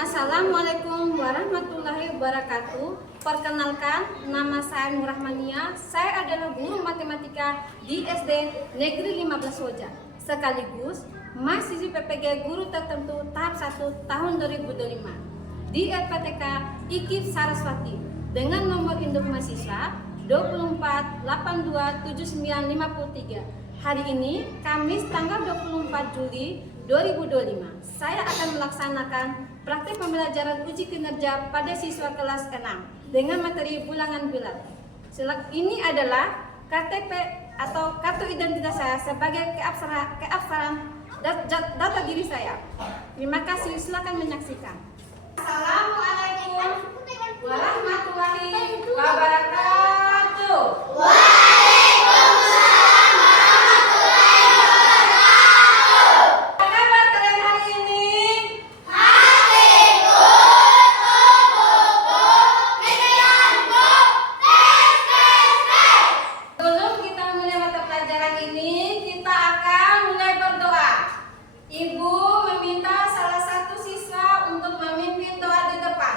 Assalamualaikum warahmatullahi wabarakatuh. Perkenalkan, nama saya Nur Rahmania. Saya adalah guru matematika di SD Negeri 15 Woja, sekaligus mahasiswi PPG Guru Tertentu tahap 1 tahun 2025 di RPTK IKIP Saraswati dengan nomor induk mahasiswa 24827953. Hari ini, Kamis tanggal 24 Juli 2025, saya akan melaksanakan praktik pembelajaran uji kinerja pada siswa kelas 6 dengan materi bilangan bulat. Ini adalah KTP atau kartu identitas saya sebagai keabsahan data diri saya. Terima kasih, silakan menyaksikan. Assalamualaikum warahmatullahi wabarakatuh. Ibu meminta salah satu siswa untuk memimpin doa di depan.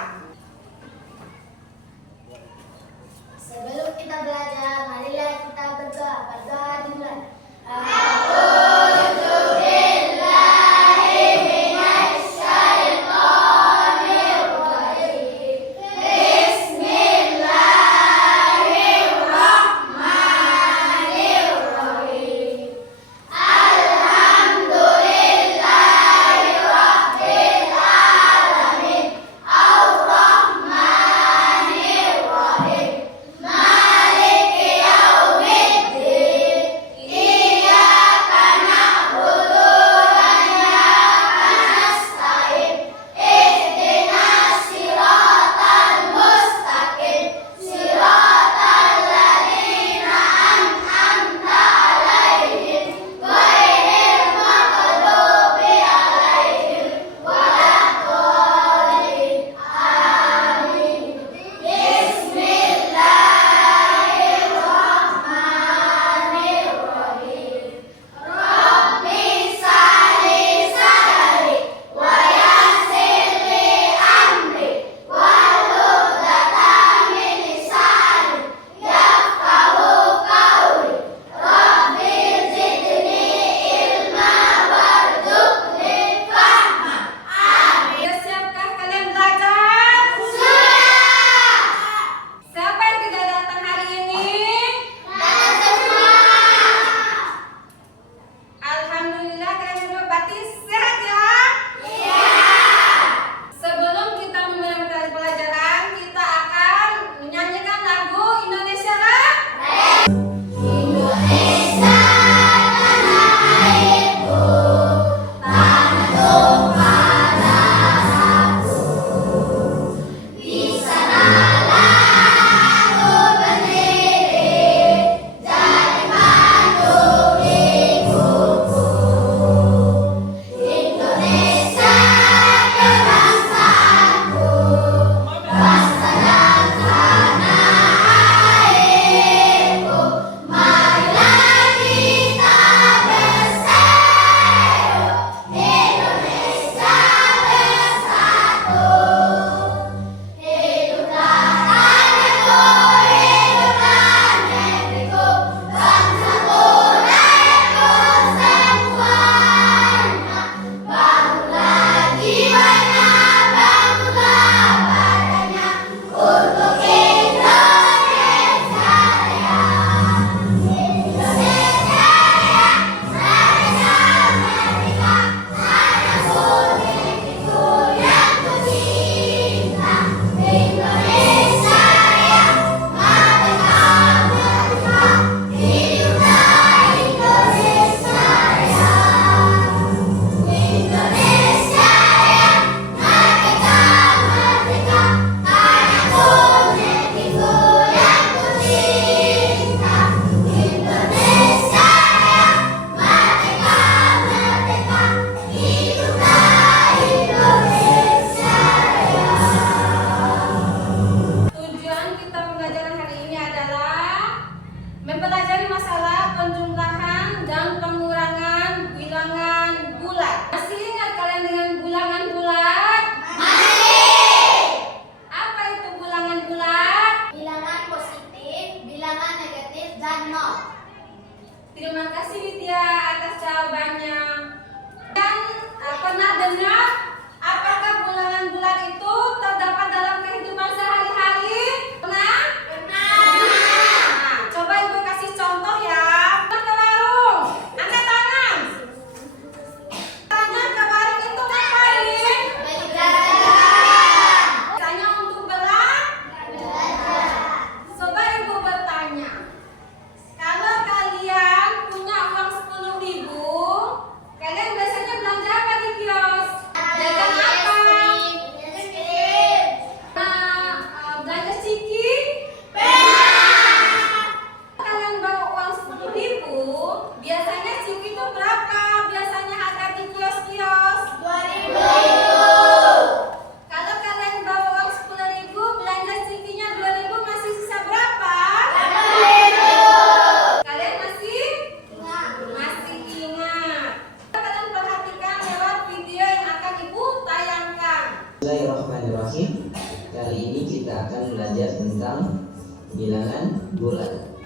Bismillahirrahmanirrahim. Kali ini kita akan belajar tentang bilangan bulat.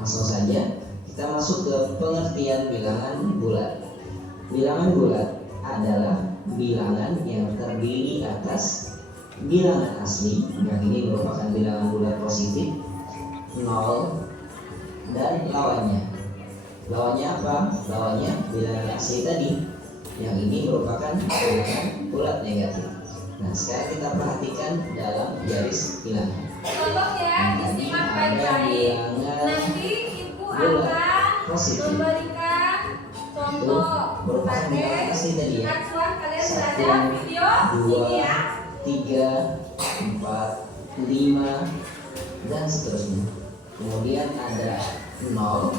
Langsung saja kita masuk ke pengertian bilangan bulat. Bilangan bulat adalah bilangan yang terdiri atas bilangan asli, yang ini merupakan bilangan bulat positif, 0, dan lawannya. Lawannya apa? Lawannya bilangan asli tadi, yang ini merupakan bilangan bulat negatif. Nah, sekarang kita perhatikan dalam garis bilangan. Tolong ya disimak baik-baik. Nanti ibu akan memberikan contoh sebagai acuan kalian belajar video ini ya. 3, 4, 5 dan seterusnya. Kemudian ada 0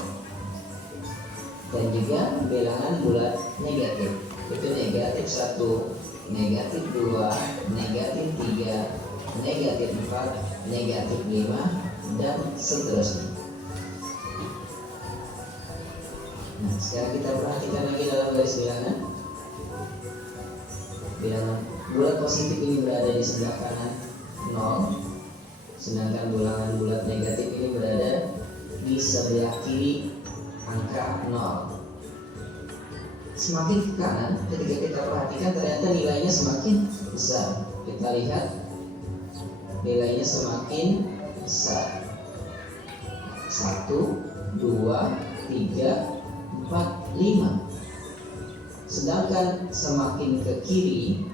dan juga bilangan bulat negatif. Itu negatif 1, negatif 2, negatif 3, negatif 4, negatif 5 dan seterusnya. Nah, sekarang kita perhatikan lagi dalam garis bilangan. Bilangan bulat positif ini berada di sebelah kanan 0, sedangkan bilangan bulat negatif ini berada di sebelah kiri angka 0. Semakin ke kanan, ketika kita perhatikan ternyata nilainya semakin besar. Kita lihat nilainya semakin besar. 1, 2, 3, 4, 5. Sedangkan semakin ke kiri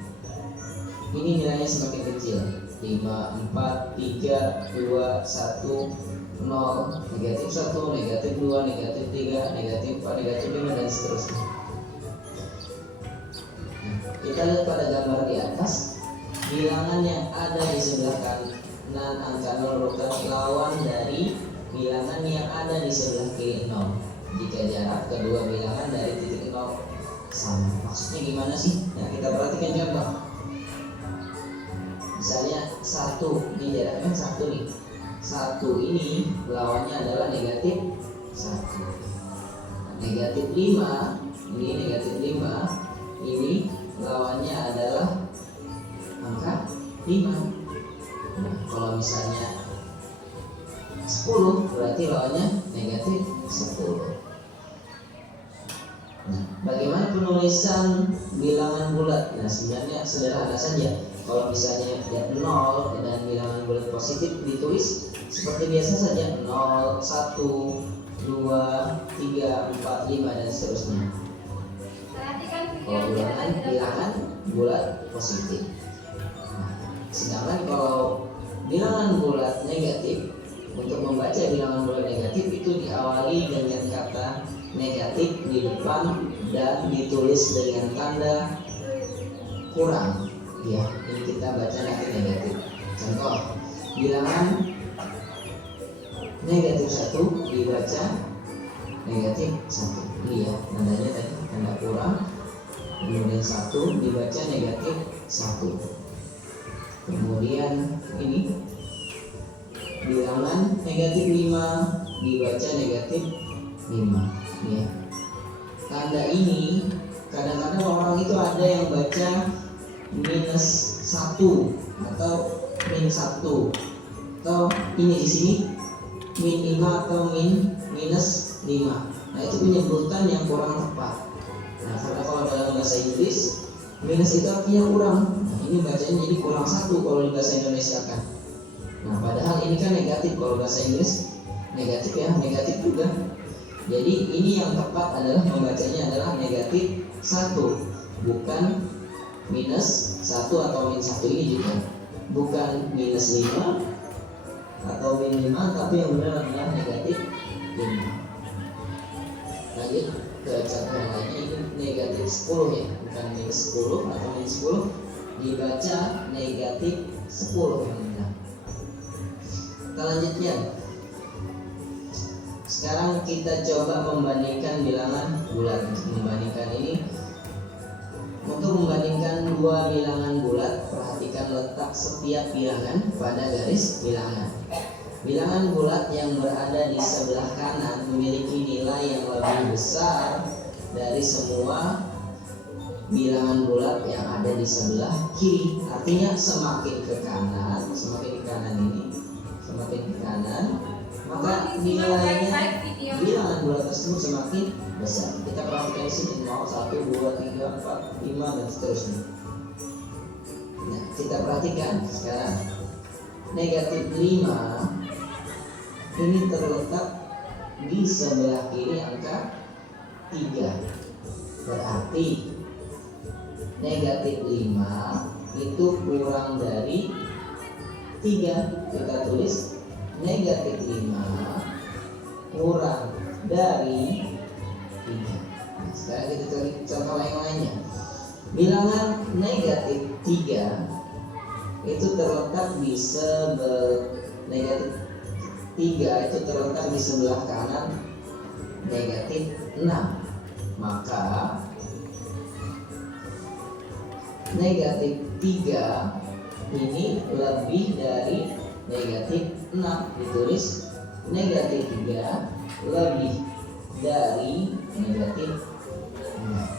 ini nilainya semakin kecil. 5, 4, 3, 2, 1, 0, negatif 1, negatif 2, negatif 3, negatif 4, negatif 5 dan seterusnya. Kita lihat pada gambar di atas, bilangan yang ada di sebelah kanan angka 0 merupakan lawan dari bilangan yang ada di sebelah kiri 0 jika jarak kedua bilangan dari titik 0 sama. Maksudnya gimana sih? Nah, kita perhatikan contoh. Misalnya 1, ini jaraknya 1 nih. 1 ini lawannya adalah negatif 1. Negatif 5, ini negatif 5, ini lawannya adalah angka 5. Nah, kalau misalnya 10 berarti lawannya negatif 10. Nah, bagaimana penulisan bilangan bulat? Nah, sebenarnya sederhana saja. Kalau misalnya ya 0 dan bilangan bulat positif ditulis seperti biasa saja, 0, 1, 2, 3, 4, 5 dan seterusnya. Kalau bilangan bulat positif. Nah, sedangkan kalau bilangan bulat negatif, untuk membaca bilangan bulat negatif itu diawali dengan kata negatif di depan dan ditulis dengan tanda kurang. Ya, ini kita baca nanti negatif. Contoh, bilangan negatif 1 dibaca negatif 1. Ini ya, tandanya tadi tanda kurang. Kemudian 1 dibaca negatif 1. Kemudian ini bilangan negatif 5 dibaca negatif 5 ya. Tanda ini kadang-kadang orang itu ada yang baca minus 1 atau min 1, atau ini di sini min 5 atau minus 5. Nah, itu penyebutan yang kurang tepat. Nah, karena kalau dalam bahasa Inggris minus itu artinya kurang. Nah, ini bacanya jadi kurang 1 kalau di bahasa Indonesia kan. Nah, padahal ini kan negatif. Kalau bahasa Inggris negatif ya, negatif juga. Jadi ini yang tepat adalah membacanya adalah negatif 1, bukan minus 1 atau min 1 ini juga. Bukan minus 5 atau min 5, tapi yang benar adalah negatif 5. Lanjut ke contoh yang lainnya, ini negatif 10 ya, bukan minus 10 atau min 10, dibaca negatif 10 yang benar. Kita lanjutkan. Sekarang kita coba membandingkan bilangan bulat. Membandingkan ini, untuk membandingkan dua bilangan bulat, perhatikan letak setiap bilangan pada garis bilangan. Bilangan bulat yang berada di sebelah kanan memiliki nilai yang lebih besar dari semua bilangan bulat yang ada di sebelah kiri. Artinya semakin ke kanan ini, semakin ke kanan, maka nilainya bilangan bulat tersebut semakin besar. Kita perhatikan di sini 0, 1, 2, 3, 4, 5 dan seterusnya. Nah, kita perhatikan sekarang negatif 5 ini terletak di sebelah kiri angka 3. Berarti negatif 5 itu kurang dari 3. Kita tulis negatif 5 kurang dari 3. Nah, sekarang kita cari contoh lainnya. Bilangan negatif 3 itu terletak di negatif 3 itu terletak di sebelah kanan negatif 6. Maka negatif 3 ini lebih dari negatif 6. Ditulis negatif 3 lebih dari negatif 6.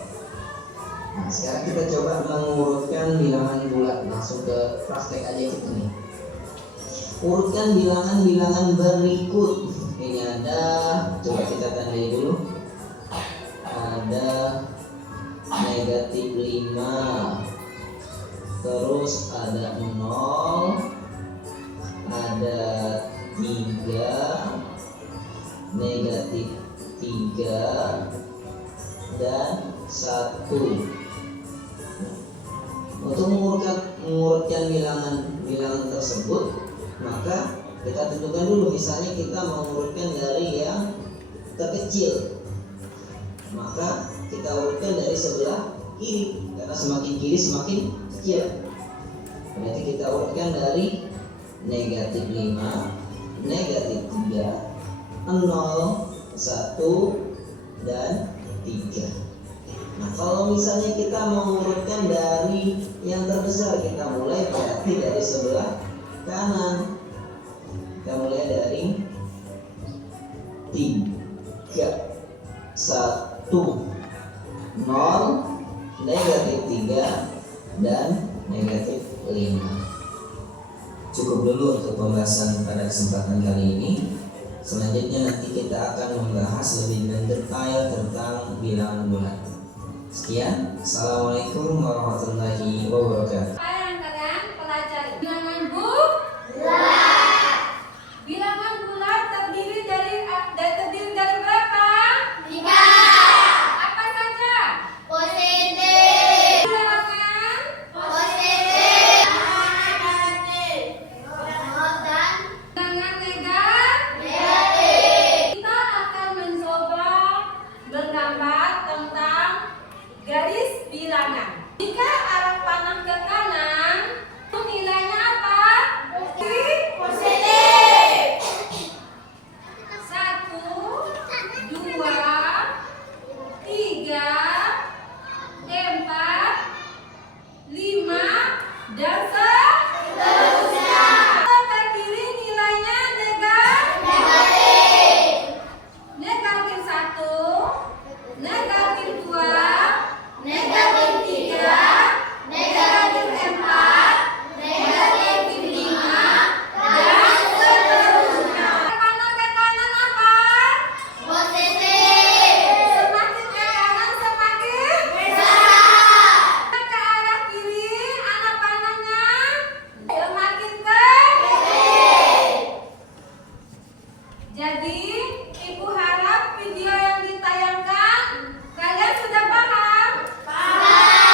Nah, sekarang kita coba mengurutkan bilangan bulat. Langsung ke praktek aja kita nih. Urutkan bilangan-bilangan berikut. Ini ada, coba kita tandai dulu. Ada negatif 5, terus ada 0, ada 3, negatif 3, dan 1. Untuk mengurutkan bilangan tersebut, maka kita tentukan dulu. Misalnya kita mengurutkan dari yang terkecil, maka kita urutkan dari sebelah kiri, karena semakin kiri semakin kecil. Berarti kita urutkan dari negatif 5, negatif 3, 0, 1, dan 3. Nah, kalau misalnya kita mengurutkan dari yang terbesar, kita mulai berarti dari sebelah kanan. Kita mulai dari 3, 1, 0, negatif 3, dan negatif 5. Cukup dulu untuk pembahasan pada kesempatan kali ini. Selanjutnya nanti kita akan membahas lebih mendetail tentang bilangan bulat. Sekian, assalamualaikum warahmatullahi wabarakatuh. Apa yang kalian pelajari? Bilangan bulat. Bilangan bulat terdiri dari berapa? 3. Apa saja? Positif. Bilangan Positif. Dan bilangan negatif. negatif. Kita akan mencoba menggambar tentang garis bilangan. Jika arah panah ke kanan, itu nilainya apa? Positif. 1, 2, 3, 4, 5, dan seterusnya. Ke kiri nilainya Negatif. negatif 1, negatif 2, Negatif 3. Negatif 4. Negatif 5. dan seterusnya. Ke kanan apa? Positif. Semakin ke kanan semakin Besar. ke arah kiri anak panahnya semakin ke. Jadi ibu harap video yang ditayangkan kalian sudah paham.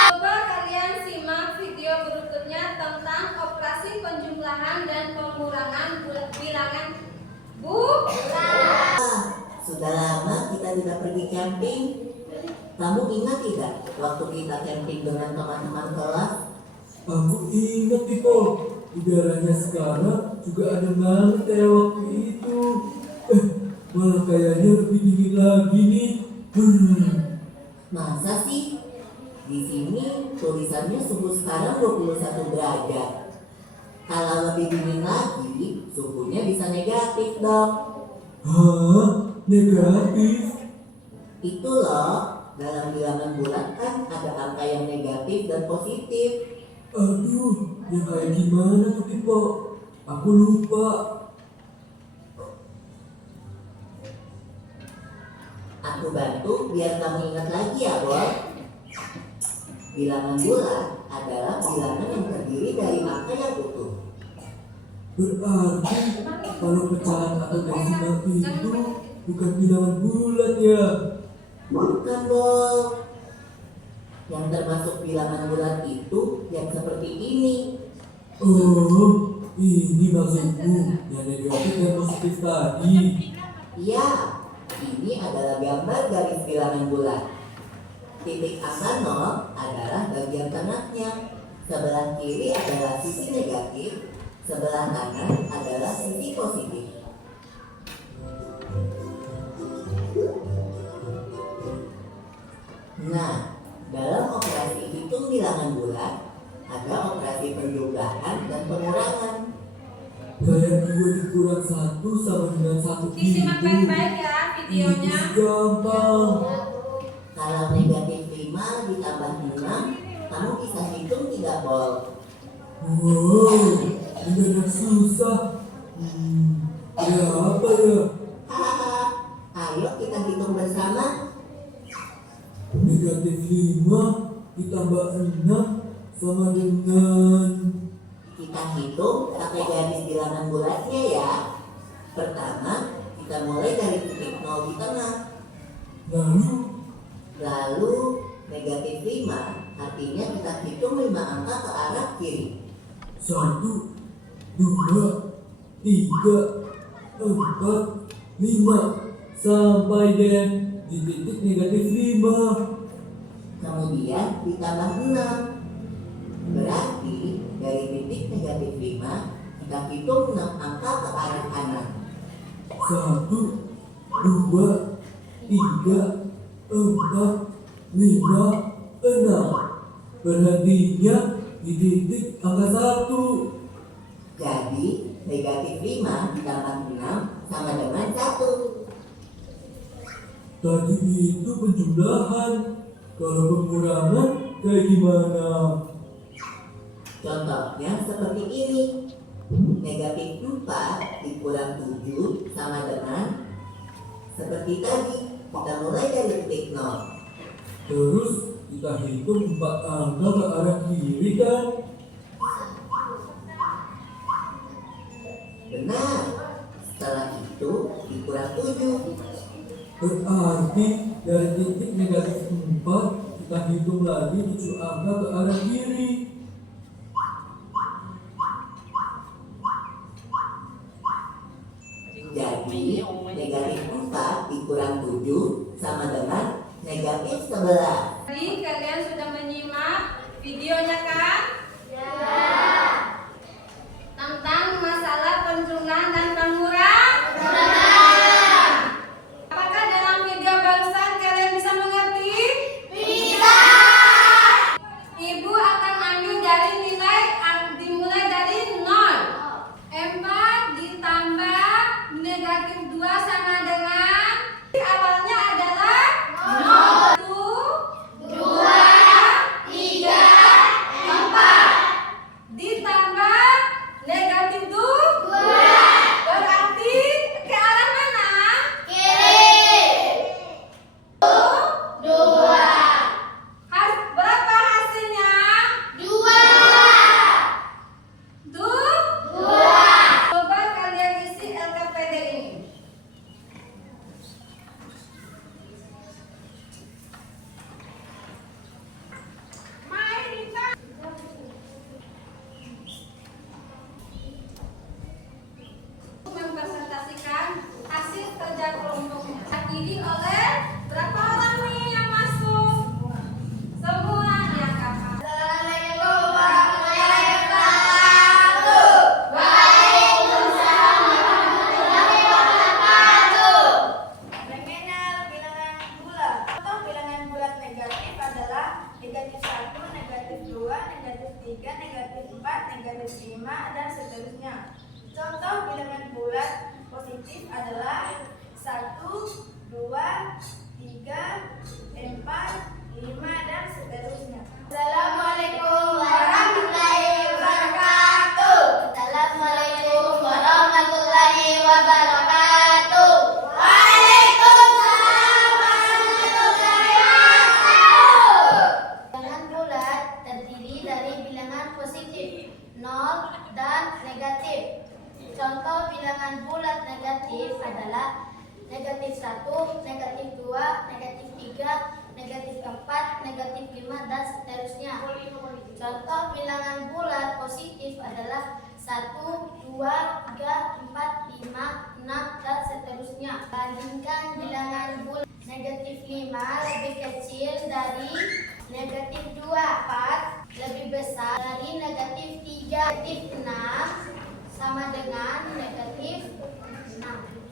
Coba kalian simak video berikutnya tentang operasi penjumlahan dan pengurangan bilangan bulat. Sudah lama kita tidak pergi camping. Kamu ingat tidak waktu kita camping dengan teman-teman kelas? Aku ingat itu. Udaranya sekarang juga ada banget kayak waktu itu. Malah kayaknya lebih dingin lagi nih. Masa sih? Di sini tulisannya suhu sekarang 21 derajat. Kalau lebih dingin lagi, suhunya bisa negatif dong. Hah? Negatif? Itu loh, dalam bilangan bulat kan ada angka yang negatif dan positif. Aduh, yang kayak gimana tuh Pipo? Aku lupa. Aku bantu biar kamu ingat lagi ya, Boy. Bilangan bulat adalah bilangan yang terdiri dari angka yang utuh. Berarti kalau pecahan atau desimal itu bukan bilangan bulat ya? Bukan, Boy. Yang termasuk bilangan bulat itu yang seperti ini. Oh, ini maksudmu yang negatif dan positif tadi. Iya, ini adalah gambar garis bilangan bulat. Titik angka 0 adalah bagian tengahnya. Sebelah kiri adalah sisi negatif, sebelah kanan adalah sisi positif. Nah, dalam operasi hitung bilangan bulat, ada operasi penjumlahan dan pengurangan. Kayak 2 dikurang 1 sama dengan 1 Disimak gitu. baik-baik ya videonya. Itu gampang. Kalau negatif 5 ditambah 6, kamu bisa hitung tidak, Bol? Wow, beneran susah. Berapa ya? Hahaha, ayo kita hitung bersama. Negatif 5 ditambah 6 sama dengan... Kita hitung pakai garis bilangan bulatnya ya. Pertama, kita mulai dari titik 0 di tengah. Lalu negatif 5 artinya kita hitung 5 angka ke arah kiri. 1, 2, 3, 4, 5 sampai deh di titik negatif 5. Kemudian ditambah 6. Berarti dari titik negatif 5 kita hitung 6 angka ke arah kanan. 1, 2, 3, 4, 5, 6. Berhentinya di titik angka 1. Jadi negatif 5 ditambah 6 sama dengan 1. Tadi itu penjumlahan. Kalau pengurangan kayak gimana? Contohnya seperti ini. Negatif 4 dikurang 7 sama dengan seperti tadi. Kita mulai dari titik 0. Terus kita hitung 4 angka ke arah kiri kan? Benar. Setelah itu dikurang 7. Berarti dari titik negatif 4 kita hitung lagi 7 angka ke arah kiri. Jadi negatif 4 dikurang 7 sama dengan negatif 11. Jadi kalian sudah menyimak videonya kan? Ya. Tentang masalah penjumlahan dan pengurangan. Benar. Apakah dalam video barusan kalian bisa mengerti? Bisa. Ibu akan ambil dari nilai dimulai dari 0. 4 ditambah negatif 2 sama dengan awalnya adalah 0. 1, 2, 3, 4. ditambah negatif 2. Berarti ke arah mana? Kiri. 2. Berapa hasilnya? 2. 2. Coba kalian isi LKPD ini. Mempresentasikan hasil kerja kelompoknya. Dihadiri oleh berapa orang nih yang masuk? Semua ya kakak. Assalamualaikum warahmatullahi wabarakatuh. Waalaikumsalam warahmatullahi wabarakatuh. Mengenal bilangan bulat. Contoh bilangan bulat negatif adalah negatif 1, negatif 2, negatif 3, negatif 4, negatif 5, dan seterusnya. Contoh bilangan bulat positif adalah 1, 2, 3, 4, 5, dan seterusnya. Assalamualaikum warahmatullahi wabarakatuh. Assalamualaikum warahmatullahi wabarakatuh. Waalaikumsalam warahmatullahi wabarakatuh. Bilangan bulat terdiri dari bilangan positif, 0 dan negatif. Contoh bilangan bulat negatif adalah negatif 1, negatif 2, negatif 3, negatif 4, negatif 5, dan seterusnya. Contoh bilangan bulat positif adalah 1, 2, 3, 4, 5, 6, dan seterusnya. Bandingkan bilangan bulat negatif 5 lebih kecil dari negatif 2, 4 lebih besar dari negatif 3, negatif 6 sama dengan negatif 6.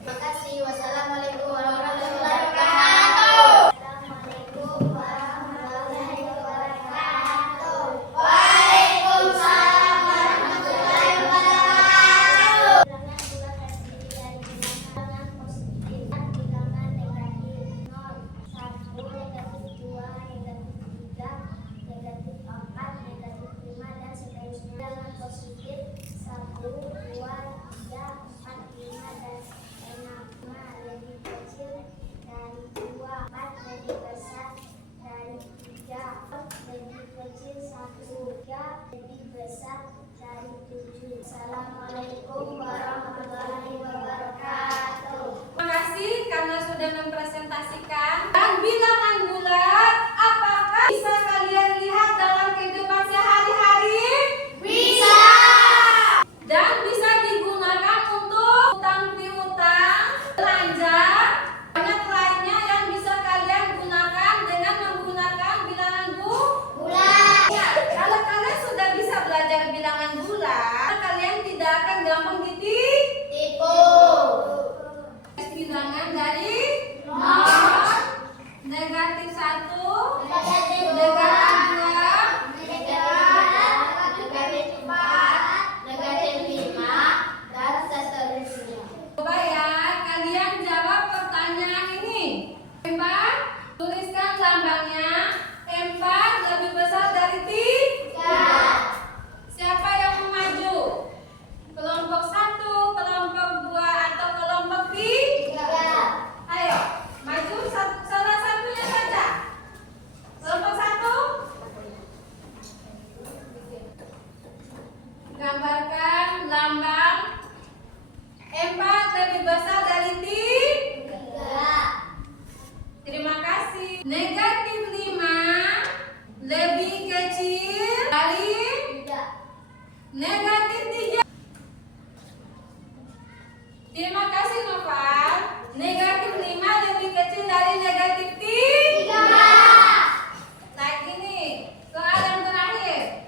Terima kasih. Wassalamualaikum warahmatullahi wabarakatuh. Assalamualaikum warahmatullahi wabarakatuh. Waalaikumsalam warahmatullahi wabarakatuh. Bilangan bulat terdiri dari bilangan positif dan bilangan negatif. 0, 1, negatif 2, negatif 3, negatif 4, negatif 5, dan seterusnya. Bilangan positif 1, 2, 3, 4, 5, dan 6 lebih kecil dari 2, 4 lebih besar dari 3, lebih kecil 1, 3 lebih besar dari 7. Assalamualaikum warahmatullahi wabarakatuh. Terima kasih karena sudah mempresentasikan. Dan bilangan bulat, apakah bisa kalian lihat dalam kehidupan sehari-hari? Bisa. Dan bisa digunakan untuk utang piutang, belanja, banyak lainnya yang bisa kalian gunakan dengan menggunakan bilangan Bulat. Ya, kalau kalian sudah bisa belajar bilangan bulat, kalian tidak akan gampang Tipu. bilangan dari 0, negatif 1, negatif 2, negatif 2, negatif 4, negatif 5, dan seterusnya. Coba ya, kalian jawab pertanyaan ini. 4, tuliskan lambangnya. 4 lebih besar dari 3. Siapa yang mau maju? Kelompok 1, kelompok 2, atau kelompok 3? Ayo, maju salah satunya saja. Kelompok 1. Gambarkan lambang 4 lebih besar dari 3. Terima kasih. Negatif 5 lebih kecil dari negatif 3. Terima kasih Noval. Negatif 5 lebih kecil dari negatif 3. Lagi nih, soal yang terakhir.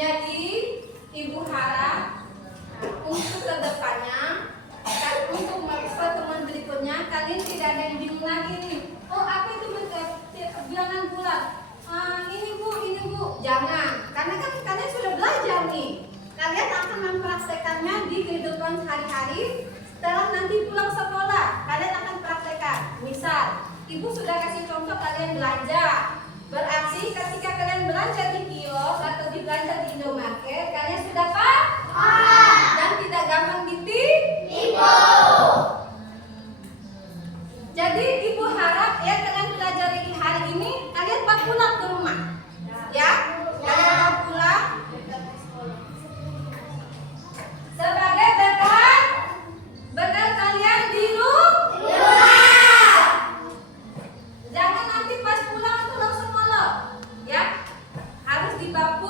Jadi Ibu harap untuk kedepannya, untuk pertemuan berikutnya kalian tidak ada yang bingung lagi nih. Oh, apa itu bilangan bulat? Ini bu, jangan. Karena kan kalian sudah belajar nih. Kalian akan mempraktekannya di kehidupan hari-hari. Setelah nanti pulang sekolah, kalian akan praktekkan. Misal, ibu sudah kasih contoh kalian belanja. Berarti ketika kalian belanja di kios atau belanja di Indomaret, kalian sudah paham dan tidak gampang ditipu. Jadi ibu harap ya kalian belajar hari ini, kalian bawa pulang ke rumah. Ya, kalian bawa pulang sebagai bekal kalian di rumah. Jangan nanti pas pulang itu langsung molor, ya. Harus dibawa